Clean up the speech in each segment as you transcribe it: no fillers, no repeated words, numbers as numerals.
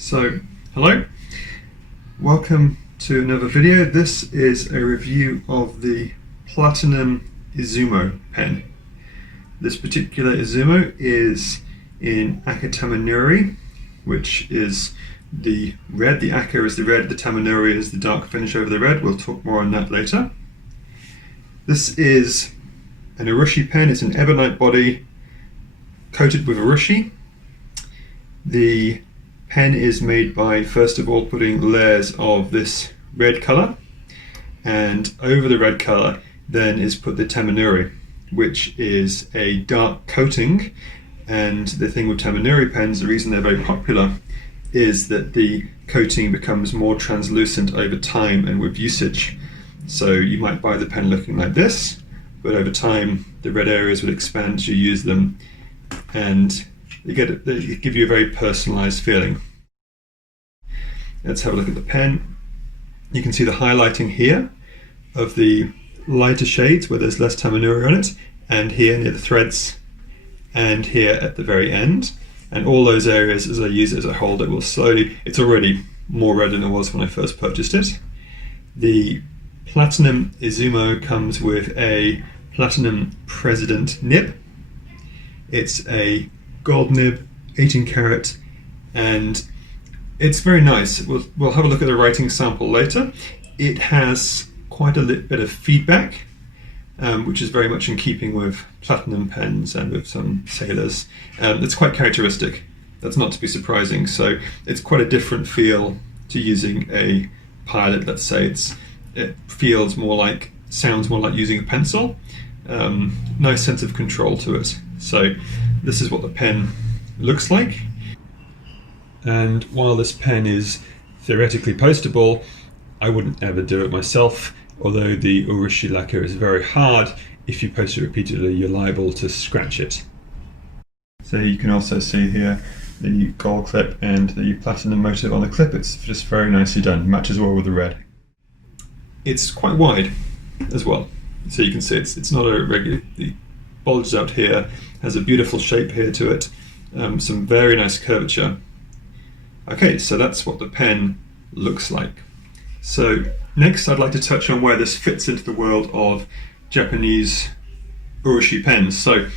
So, hello, welcome to another video. This is a review of the Platinum Izumo pen. This particular Izumo is in Aka-Tamenuri, which is the red. The Aka is the red, the Tamenuri is the dark finish over the red. We'll talk more on that later. This is an Urushi pen. It's an ebonite body coated with Urushi. The pen is made by, first of all, putting layers of this red color, and over the red color then is put the Tamenuri, which is a dark coating. And the thing with Tamenuri pens, the reason they're very popular, is that the coating becomes more translucent over time and with usage. So you might buy the pen looking like this, but over time the red areas will expand as you use them, and they give you a very personalized feeling. Let's have a look at the pen. You can see the highlighting here of the lighter shades where there's less Tamenuri on it, and here near the threads, and here at the very end. And all those areas, as I use it, as I hold it, will slowly, it's already more red than it was when I first purchased it. The Platinum Izumo comes with a Platinum President nib. It's a gold nib, 18 karat, and it's very nice. We'll have a look at a writing sample later. It has quite a bit of feedback, which is very much in keeping with platinum pens and with some sailors. It's quite characteristic. That's not to be surprising. So it's quite a different feel to using a pilot. Let's say it feels more like, sounds more like using a pencil. Nice sense of control to it. So this is what the pen looks like. And while this pen is theoretically postable, I wouldn't ever do it myself, although the Urushi lacquer is very hard. If you post it repeatedly, you're liable to scratch it. So you can also see here the gold clip and the platinum motif on the clip. It's just very nicely done, matches well with the red. It's quite wide as well, so you can see it's not a regular, it bulges out here, has a beautiful shape here to it, some very nice curvature. Okay, so that's what the pen looks like. So next I'd like to touch on where this fits into the world of Japanese Urushi pens. So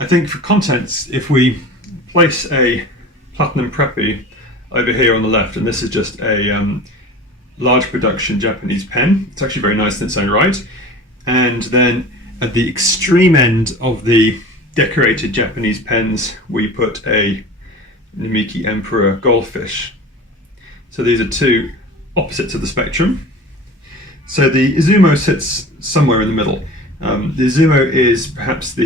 I think for contents, if we place a Platinum Preppy over here on the left, and this is just a large production Japanese pen, it's actually very nice in its own right, and then at the extreme end of the decorated Japanese pens we put a Namiki Emperor Goldfish. So these are two opposites of the spectrum. So the Izumo sits somewhere in the middle. The Izumo is perhaps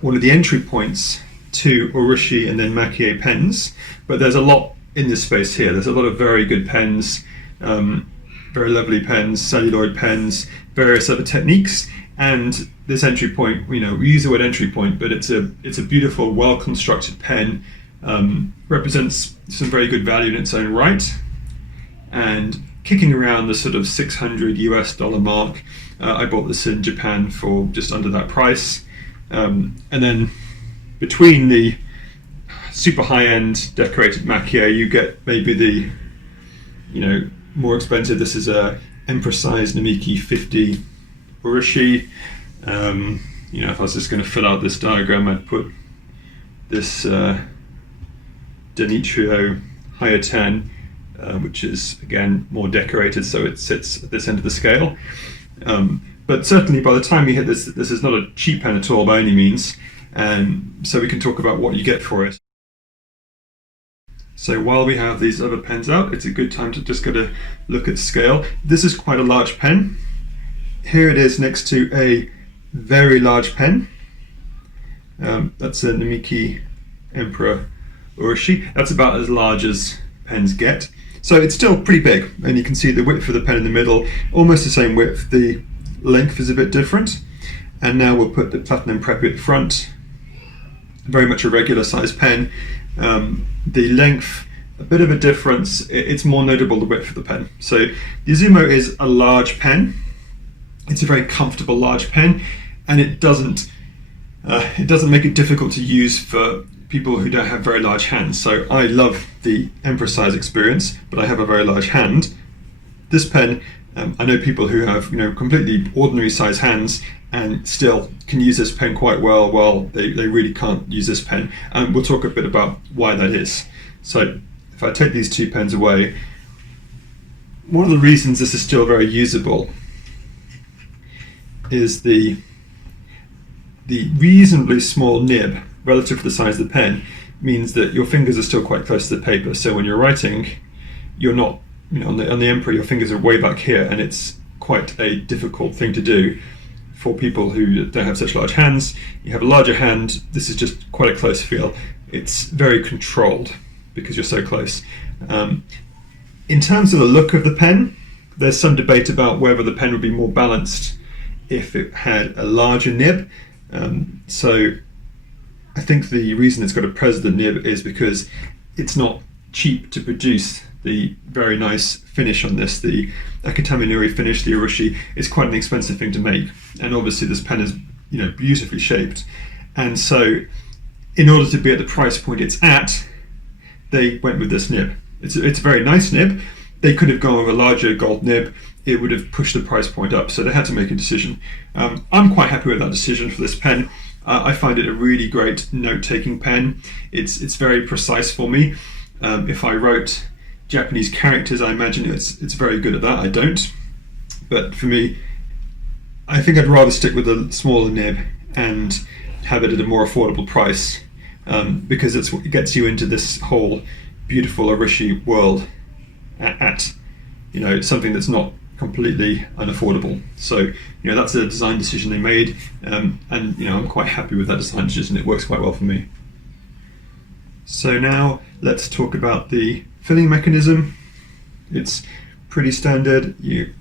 one of the entry points to Urushi and then Maki pens, but there's a lot in this space here. There's a lot of very good pens, very lovely pens, celluloid pens, various other techniques, and this entry point, we use the word entry point, but it's a beautiful, well-constructed pen. Represents some very good value in its own right, and kicking around the sort of $600 US mark. I bought this in Japan for just under that price, and then between the super high-end decorated Maki, you get maybe the more expensive. This is a Emperor size Namiki 50 Urushi. If I was just going to fill out this diagram, I'd put this Denitrio Higher 10, which is again more decorated, so it sits at this end of the scale. But certainly by the time you hit this is not a cheap pen at all by any means, and so we can talk about what you get for it. So while we have these other pens out, it's a good time to just get a look at scale. This is quite a large pen. Here it is next to a very large pen. That's a Namiki Emperor Urushi. That's about as large as pens get. So it's still pretty big, and you can see the width of the pen in the middle, almost the same width. The length is a bit different. And now we'll put the Platinum Preppy at front. Very much a regular size pen. The length, a bit of a difference. It's more notable, the width of the pen. So the Izumo is a large pen. It's a very comfortable large pen, and it doesn't make it difficult to use for people who don't have very large hands. So I love the Emperor size experience, but I have a very large hand. This pen, I know people who have completely ordinary size hands and still can use this pen quite well, while they really can't use this pen. And we'll talk a bit about why that is. So if I take these two pens away, one of the reasons this is still very usable is the reasonably small nib relative to the size of the pen means that your fingers are still quite close to the paper. So when you're writing, you're not, on the Emperor, your fingers are way back here, and it's quite a difficult thing to do for people who don't have such large hands. You have a larger hand, this is just quite a close feel. It's very controlled because you're so close. In terms of the look of the pen, there's some debate about whether the pen would be more balanced if it had a larger nib. So I think the reason it's got a president nib is because it's not cheap to produce the very nice finish on this. The Aka-Tamenuri finish, the Urushi, is quite an expensive thing to make, and obviously this pen is beautifully shaped. And so in order to be at the price point it's at, they went with this nib. It's a very nice nib. They could have gone with a larger gold nib. It would have pushed the price point up, so they had to make a decision. I'm quite happy with that decision for this pen. I find it a really great note-taking pen. It's very precise for me. If I wrote Japanese characters, I imagine it's very good at that. I don't. But for me, I think I'd rather stick with a smaller nib and have it at a more affordable price, because it gets you into this whole beautiful Urushi world at something that's not completely unaffordable. So that's a design decision they made, and I'm quite happy with that design decision. It works quite well for me. So now let's talk about the filling mechanism. It's pretty standard. You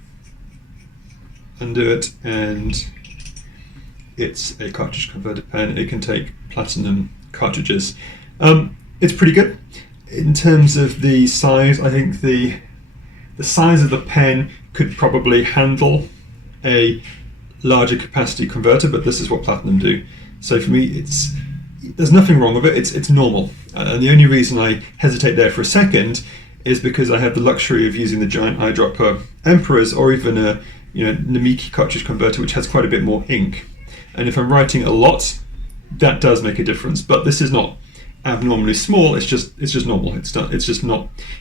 undo it and it's a cartridge converter pen. It can take platinum cartridges. It's pretty good. In terms of the size, I think the size of the pen could probably handle a larger capacity converter, but this is what Platinum do. So for me, there's nothing wrong with it. It's normal. And the only reason I hesitate there for a second is because I have the luxury of using the giant eyedropper Emperors, or even a Namiki cartridge converter, which has quite a bit more ink. And if I'm writing a lot, that does make a difference. But this is not abnormally small. It's just normal. It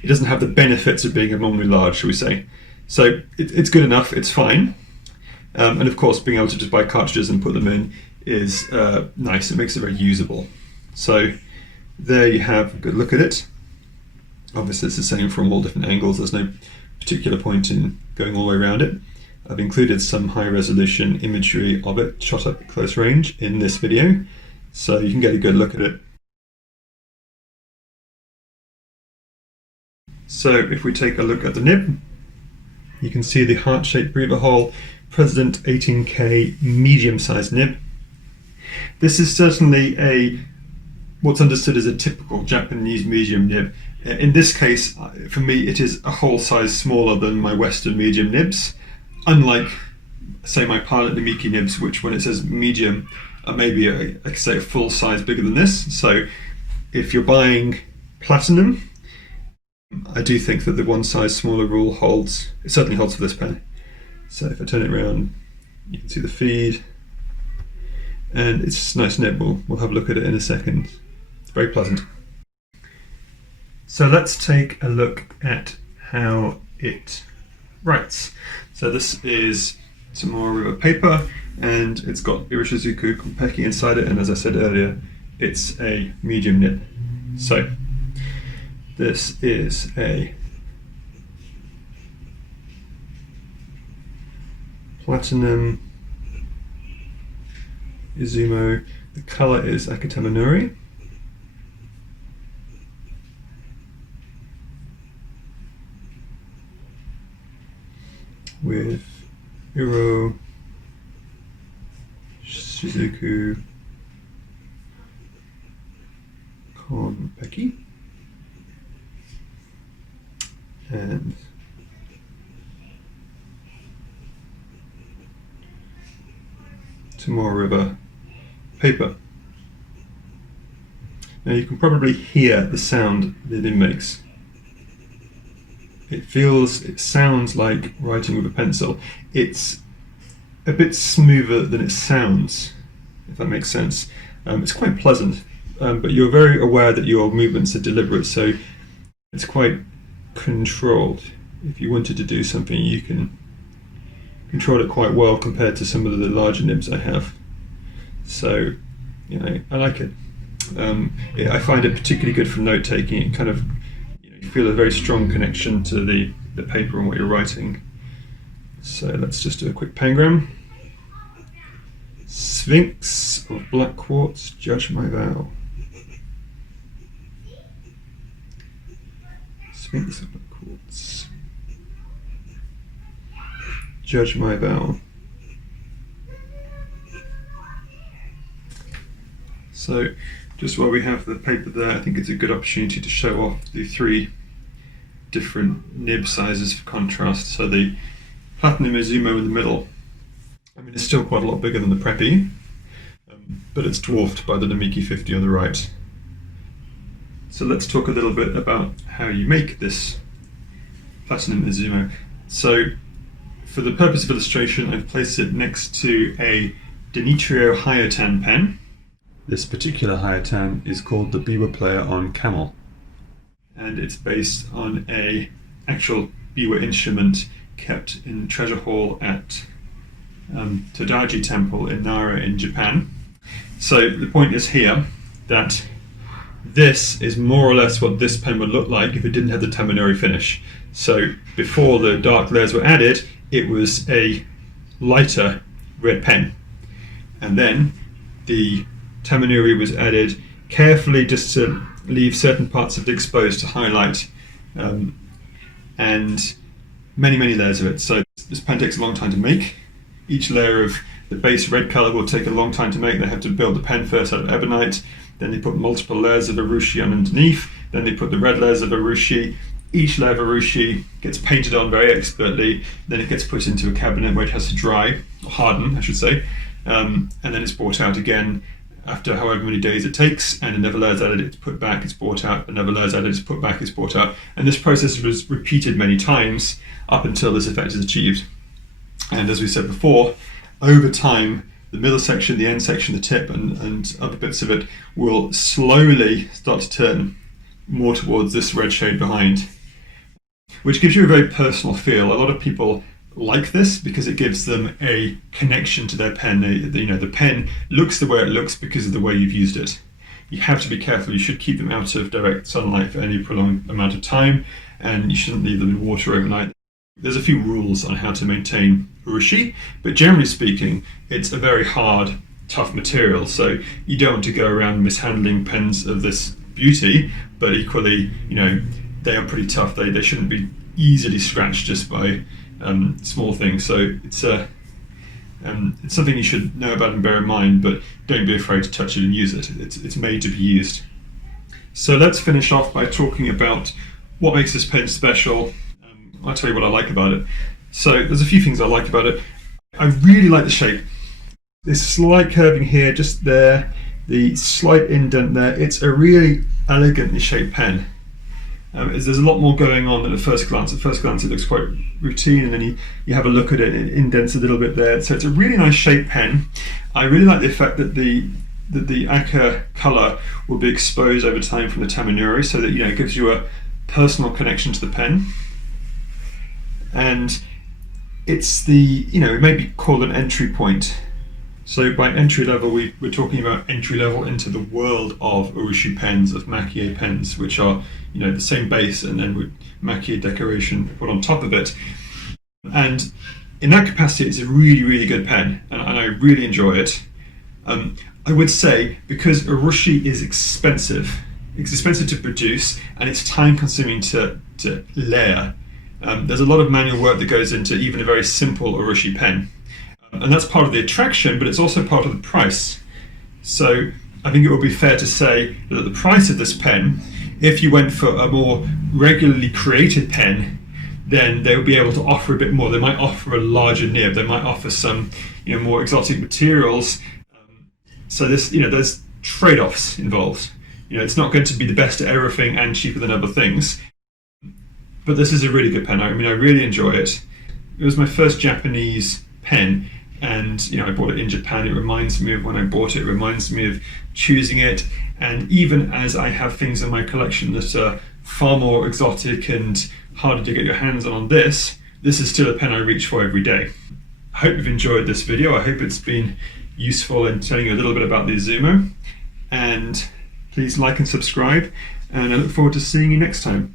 doesn't have the benefits of being abnormally large, shall we say. So it's good enough. It's fine. And of course, being able to just buy cartridges and put them in is nice. It makes it very usable. So there you have a good look at it. Obviously, it's the same from all different angles. There's no particular point in going all the way around it. I've included some high resolution imagery of it shot at close range in this video, so you can get a good look at it. So if we take a look at the nib, you can see the heart-shaped breather hole, President 18K medium-sized nib. This is certainly what's understood as a typical Japanese medium nib. In this case, for me, it is a whole size smaller than my Western medium nibs, unlike, say, my Pilot Namiki nibs, which when it says medium, are maybe I could say a full size bigger than this. So if you're buying Platinum, I do think that the one size smaller rule holds. It certainly holds for this pen. So if I turn it around, you can see the feed, and it's just a nice nib. We'll have a look at it in a second. It's very pleasant. So let's take a look at how it writes. So this is some more River paper, and it's got Iroshizuku Konpeki inside it, and as I said earlier, it's a medium nib. So this is a Platinum Izumo. The color is Aka-Tamenuri. With Shizuku Konpeki and Tomorrow River paper. Now you can probably hear the sound the nib makes. It sounds like writing with a pencil. It's a bit smoother than it sounds, if that makes sense. It's quite pleasant, but you're very aware that your movements are deliberate, so it's quite controlled. If you wanted to do something, you can control it quite well compared to some of the larger nibs I have. So, I like it. I find it particularly good for note taking. It kind of, you feel a very strong connection to the paper and what you're writing. So let's just do a quick pengram. Sphinx of black quartz, judge my vow. Sphinx of black quartz, judge my vow. So, just while we have the paper there, I think it's a good opportunity to show off the 3 different nib sizes for contrast. So the Platinum Izumo in the middle, it's still quite a lot bigger than the Preppy, but it's dwarfed by the Namiki 50 on the right. So let's talk a little bit about how you make this Platinum Izumo. So for the purpose of illustration, I've placed it next to a Denitrio Hayatan pen. This particular Hayatan is called the Biwa player on Camel, and it's based on a actual Biwa instrument kept in Treasure Hall at Todaiji Temple in Nara in Japan. So the point is here that this is more or less what this pen would look like if it didn't have the Tamenuri finish. So before the dark layers were added, it was a lighter red pen, and then the Tamenuri was added carefully just to leave certain parts of it exposed to highlight, and many layers of it. So this pen takes a long time to make. Each layer of the base red color will take a long time to make. They have to build the pen first out of ebonite, then they put multiple layers of Urushi on underneath, then they put the red layers of Urushi. Each layer of Urushi gets painted on very expertly, then it gets put into a cabinet where it has to dry, or harden I should say, and then it's brought out again after however many days it takes, and another layer is added, it's put back, it's brought out, another layer is added, it's put back, it's brought out, and this process was repeated many times up until this effect is achieved. And as we said before, over time, the middle section, the end section, the tip, and other bits of it will slowly start to turn more towards this red shade behind, which gives you a very personal feel. A lot of people like this because it gives them a connection to their pen. The pen looks the way it looks because of the way you've used it. You have to be careful. You should keep them out of direct sunlight for any prolonged amount of time, and you shouldn't leave them in water overnight. There's a few rules on how to maintain Urushi, but generally speaking, it's a very hard, tough material, so you don't want to go around mishandling pens of this beauty, but equally, they are pretty tough. They shouldn't be easily scratched just by small things. So it's something you should know about and bear in mind, but don't be afraid to touch it and use it. It's made to be used. So let's finish off by talking about what makes this pen special. I'll tell you what I like about it. So there's a few things I like about it. I really like the shape. This slight curving here, just there, the slight indent there. It's a really elegantly shaped pen. There's a lot more going on than at first glance. At first glance it looks quite routine, and then you have a look at it and it indents a little bit there. So it's a really nice shaped pen. I really like the effect that the Aka colour will be exposed over time from the Tamenuri, so that it gives you a personal connection to the pen. And it's it may be called an entry point. So by entry level, we're talking about entry level into the world of Urushi pens, of maki-e pens, which are the same base and then with maki-e decoration put on top of it. And in that capacity, it's a really, really good pen, and I really enjoy it. I would say because Urushi is expensive, it's expensive to produce, and it's time consuming to layer. There's a lot of manual work that goes into even a very simple Urushi pen. And that's part of the attraction, but it's also part of the price. So I think it would be fair to say that at the price of this pen, if you went for a more regularly created pen, then they would be able to offer a bit more. They might offer a larger nib. They might offer some more exotic materials. So this, there's trade-offs involved. You know, it's not going to be the best at everything and cheaper than other things. But this is a really good pen. I mean, I really enjoy it. It was my first Japanese pen, and you know, I bought it in Japan. It reminds me of when I bought it. It reminds me of choosing it. And even as I have things in my collection that are far more exotic and harder to get your hands on this is still a pen I reach for every day. I hope you've enjoyed this video. I hope it's been useful in telling you a little bit about the Izumo. And please like and subscribe, and I look forward to seeing you next time.